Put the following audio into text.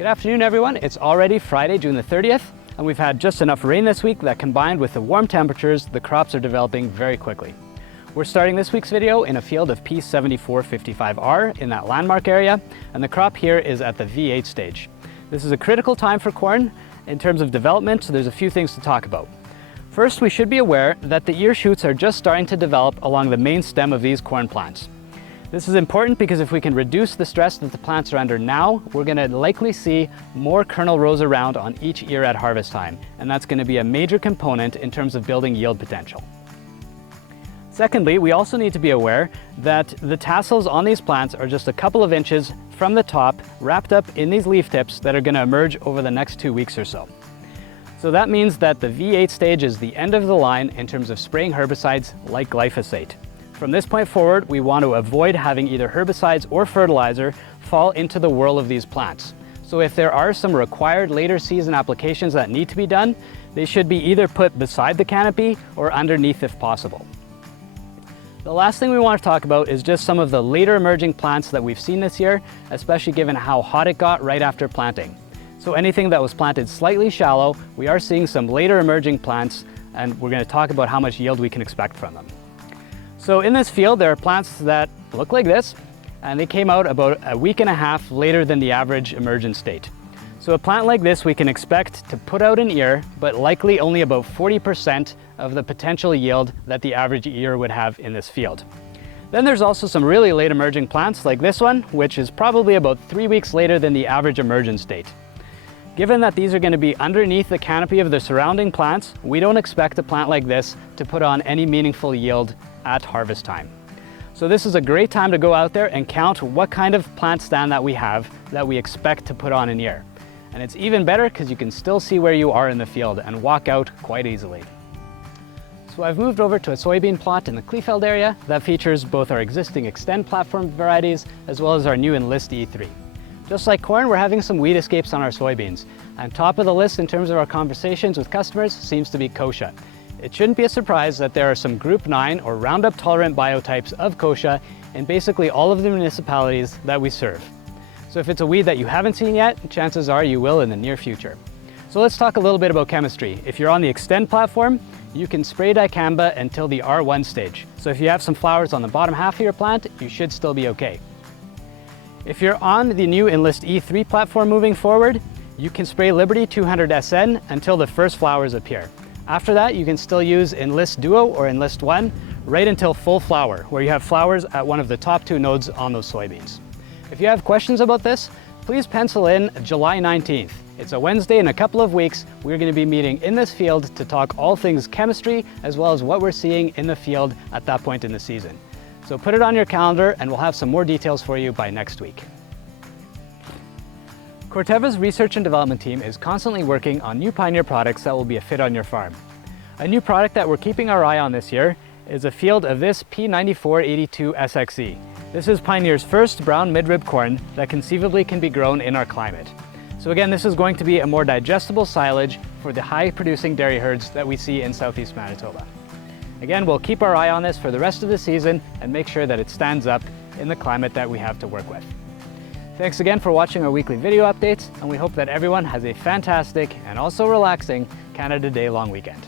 Good afternoon, everyone. It's already Friday, June the 30th, and we've had just enough rain this week that combined with the warm temperatures, the crops are developing very quickly. We're starting this week's video in a field of P7455R in that landmark area, and the crop here is at the V8 stage. This is a critical time for corn. In terms of development, so there's a few things to talk about. First, we should be aware that the ear shoots are just starting to develop along the main stem of these corn plants. This is important because if we can reduce the stress that the plants are under now, we're going to likely see more kernel rows around on each ear at harvest time, and that's going to be a major component in terms of building yield potential. Secondly, we also need to be aware that the tassels on these plants are just a couple of inches from the top, wrapped up in these leaf tips that are going to emerge over the next 2 weeks or so. So that means that the V8 stage is the end of the line in terms of spraying herbicides like glyphosate. From this point forward, we want to avoid having either herbicides or fertilizer fall into the whirl of these plants. So if there are some required later season applications that need to be done, they should be either put beside the canopy or underneath if possible. The last thing we want to talk about is just some of the later emerging plants that we've seen this year, especially given how hot it got right after planting. So anything that was planted slightly shallow, we are seeing some later emerging plants, and we're going to talk about how much yield we can expect from them. So in this field, there are plants that look like this, and they came out about a week and a half later than the average emergence date. So a plant like this we can expect to put out an ear, but likely only about 40% of the potential yield that the average ear would have in this field. Then there's also some really late emerging plants like this one, which is probably about 3 weeks later than the average emergence date. Given that these are going to be underneath the canopy of the surrounding plants, we don't expect a plant like this to put on any meaningful yield at harvest time. So this is a great time to go out there and count what kind of plant stand that we have that we expect to put on an ear. And it's even better because you can still see where you are in the field and walk out quite easily. So I've moved over to a soybean plot in the Kleefeld area that features both our existing Extend platform varieties as well as our new Enlist E3. Just like corn, we're having some weed escapes on our soybeans. And top of the list in terms of our conversations with customers seems to be kochia. It shouldn't be a surprise that there are some Group 9 or Roundup tolerant biotypes of kochia in basically all of the municipalities that we serve. So if it's a weed that you haven't seen yet, chances are you will in the near future. So let's talk a little bit about chemistry. If you're on the Extend platform, you can spray dicamba until the R1 stage. So if you have some flowers on the bottom half of your plant, you should still be okay. If you're on the new Enlist E3 platform moving forward, you can spray Liberty 200 SN until the first flowers appear. After that, you can still use Enlist Duo or Enlist 1 right until full flower, where you have flowers at one of the top 2 nodes on those soybeans. If you have questions about this, please pencil in July 19th. It's a Wednesday in a couple of weeks. We're going to be meeting in this field to talk all things chemistry as well as what we're seeing in the field at that point in the season. So put it on your calendar and we'll have some more details for you by next week. Corteva's research and development team is constantly working on new Pioneer products that will be a fit on your farm. A new product that we're keeping our eye on this year is a field of this P9482 SXE. This is Pioneer's first brown midrib corn that conceivably can be grown in our climate. So again, this is going to be a more digestible silage for the high-producing dairy herds that we see in southeast Manitoba. Again, we'll keep our eye on this for the rest of the season and make sure that it stands up in the climate that we have to work with. Thanks again for watching our weekly video updates, and we hope that everyone has a fantastic and also relaxing Canada Day long weekend.